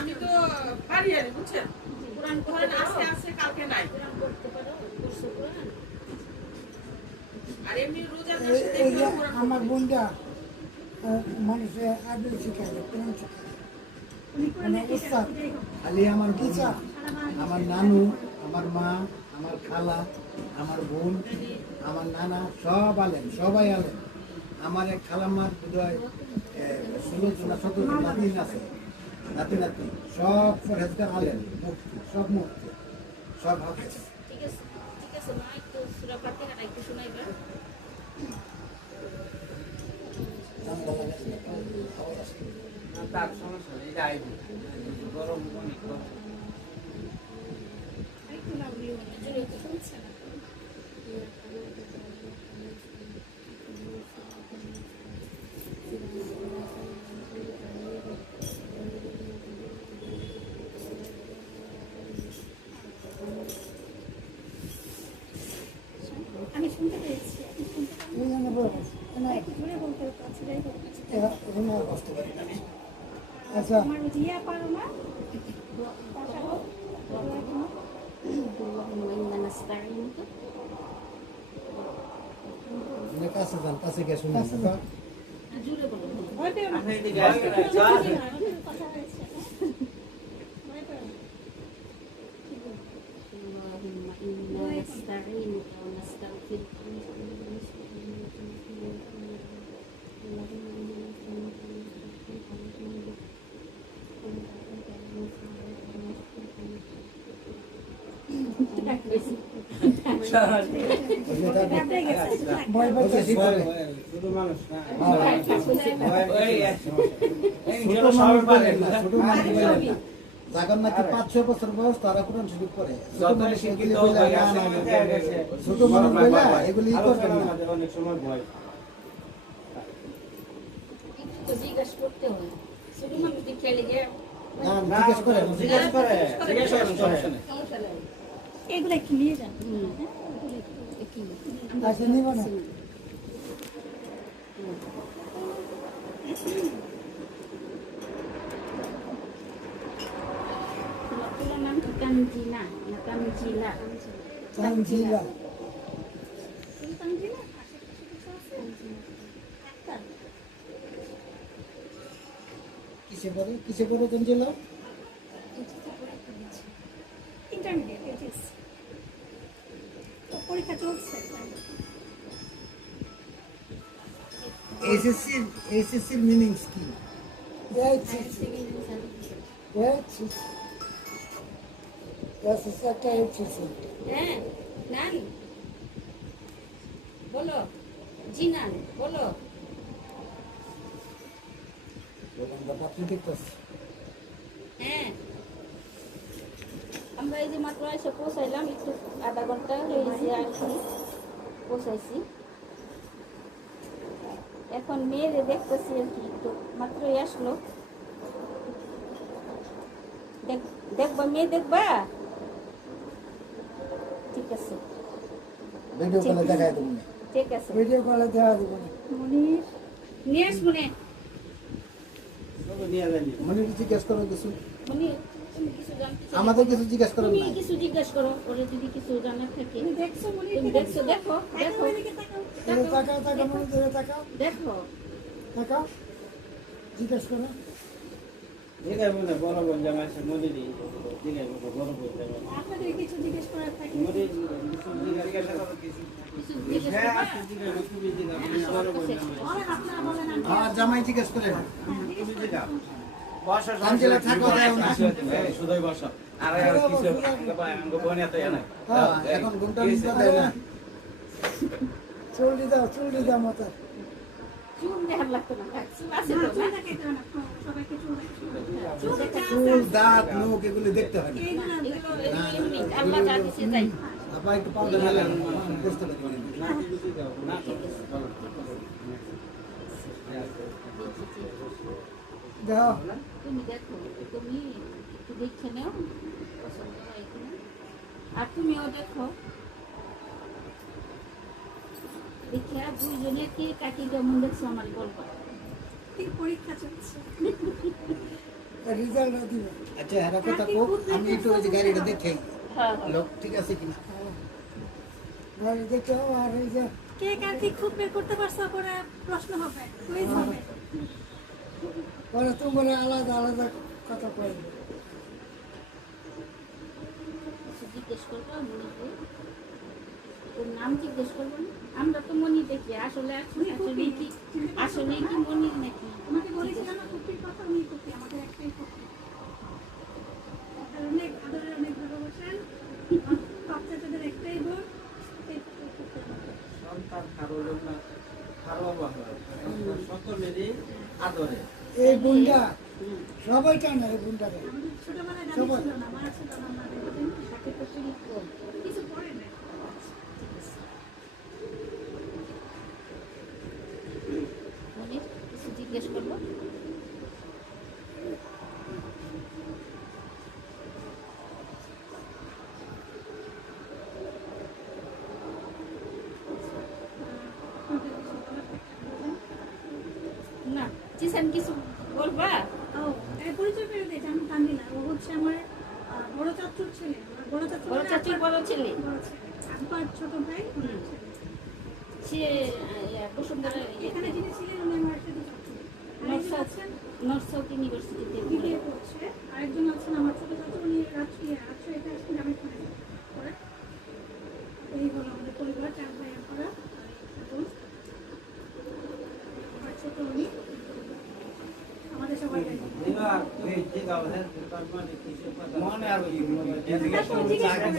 আমি তো পারি আর বুঝছেন কোরআন কোরআন আছে আছে কালকে নাই কোরআন পড়তে পারো পড়ছো কোরআন আর এমনি রোজার মাসে দেখলে কোরআন আমার বোনটা মানুষে আদল শিখায় কোরআন শিখায় খালি আমার টিচা আমার নানু আমার মা আমার খালা আমার বোন আমার নানা সব আলেন সবাই আলেন আমার এক খালাম্মার বোধহয় 16 না 17 নাতি আছে নাতি নাতি সব ফরহেজগার আলেন মুক্তি সব মুক্তি সব হাফেজ ঠিক আছে মা একটু সূরা ফাতিহাটা একটু শোনাইবা তার সমস্যা নেই এটা আইবি গরম অনেক গরম আমি শুনতে পেয়েছি একটু জোরে বলতে পারছি যাই হোক আচ্ছা আমার জিয়া পারো না কাছে যান কাছে গিয়ে শুনে জুড়ে বলো ভয় পেও না আপনি এদিকে আসেন কথা হয়েছে ভয় পেও না اللهم إنا نستعينك ونستغفرك ভয় পাইছে শুধু মানুষ না ছোট মানুষ যাদের নাকি 500 বছর বয়স তারা কোরআন শরীফ পড়ে ছোট মানুষ বলে এগুলি করবেন না অনেক সময় ভয় তো জিজ্ঞাসা করতে হয় শুধু মানুষ খেলে গিয়ে না জিজ্ঞেস করে এগুলো একটু নিয়ে যান আচ্ছা নিব না তোমার নাম কি কাঞ্জিনা না কাঞ্জিলা তানজিলা তানজিনা কিসে পড়ে তানজিলা ইন্টারমিডিয়েট এইচএস তো পরীক্ষা চলছে এসএসসির মিনিংস কি হ্যাঁ নান বলো জিনান বলো আপনি দেখতেছি হ্যাঁ আমরা এই যে মাত্র এসে পৌঁছাইলাম একটু আধা ঘন্টা হয়েছে আর কি পৌঁছাইছি এখন মেয়েরে দেখতেছি আর কি একটু মাত্রই আসলো দেখবা মেয়ে দেখবা ঠিক আছে ভিডিও কলে দেখাই দেবো ঠিক আছে ভিডিও কলে দেওয়া দিব না মনির নিয়ে আসবো নে সব নিয়ে জানি মনে জিজ্ঞেস করো কিছু মনি তুমি কিছু জানতে চাও? আমাদের কিছু জিজ্ঞেস করেন তুমি না কিছু জিজ্ঞাসা করো ওরে যদি কিছু জানার থাকে তুমি দেখছো মনির তুমি দেখছো দেখো দেখো এদিকে তাকাও তাকাও মনে ধরে তাকাও দেখো তাকাও জিজ্ঞেস করো জিগাই বলে বড় বোন জামাই আছে মোদি দি জিগাই বলে বড় বোন জামাই আপনাদের কিছু জিজ্ঞেস করার থাকে মোদি জিজ্ঞাসা করো কিছু কিছু জিজ্ঞেস হ্যাঁ করবা? আপনি জিগাই তুমি জিগাই বড় বোন জামাই আর আপনারা বলেন আমি আমার জামাই জিজ্ঞেস করেন তুমি জিগাও বসো তানজিলা থাকো দেও না শুধুই বসো আর কিছু আঙ্গ বোন এত না হ্যাঁ এখন ঘন্টা নিতে দেয় না চুল দাও মাথা চুল দেখার লাগতো না চুল আছে তো চুল না? থাকে তো না সবাইকে চুল চুল দাঁত মুখ এগুলি দেখতে হয় না এগুলো এমনি আল্লাহ যা দিছে তাই আপা একটু পাউডার মেলান বুঝতে পারি না কিছু দাও না দাও তুমি দেখো তুমি একটু দেখে নাও পছন্দ হয় কিনা আর তুমিও দেখো দেখিয়া দুইজনে কে কাকি কেমন দেখছো আমার বলবো ঠিক পরীক্ষা চলছে রেজাল্টটা দিব আচ্ছা হ্যাঁ কথা কো আমি একটু ওই যে গাড়িটা দেখে হ্যাঁ লোক ঠিক আছে কিনা আর দেখো আর এই যে কে কার কি খুব বের করতে পারছো করে প্রশ্ন হবে কুইজ হবে পরে তোমরা আলাদা আলাদা কথা কই কিছু জিজ্ঞেস করবো মনিকে ওর নাম জিজ্ঞেস করবো না আমরা তো মনি দেখি আসলে আসলে কি মনি নাকি আমাকে বলেছিলাম না কুপির কথা উনি কুপি আমাদের একটাই কুপি অনেক আদরের অনেক ভালোবাসেন বাচ্চাদের একটাই বোন সন্তান কারোর জন্য কারো অভাব হয় না। সকলেরই আদরে এই বুন্ডা সবাই টানে এই বুন্ডাকে আমাদের ছোটবেলায় দাবি ছিল না মা ছিল না আমাদের বুঝেন সাথে তো চুরি কম কিছু করে না মনি কিছু জিজ্ঞেস করবো না জিসান কিছু বলবা ও এই পরিচয় করে দিয়েছে আমি তানজিলা ও হচ্ছে আমার বড় চাচুর ছেলে আমার বড় চাচু বড় চাচুর বড় ছেলে বড় ছেলে আব্বার ছোট ভাই ওনার ছেলে সে বসুন্ধরা এখানে যিনি ছিলেন উনি আমার সাথে চাচু আরেকজন আছেন নর্থ সাউথ ইউনিভার্সিটিতে বিবিএ করছে আরেকজন আছেন আমার ছোট চাচু উনি রাজশাহীতে আসছেন আমি করে এই হলো আমাদের পরিবার 4 ভাই আমরা আমার ছোট উনি আমাদের সবাই দিবা এই যে গাওয়া হয় তার মানে কিছু কথা মনে আর কি তারপর জিজ্ঞেস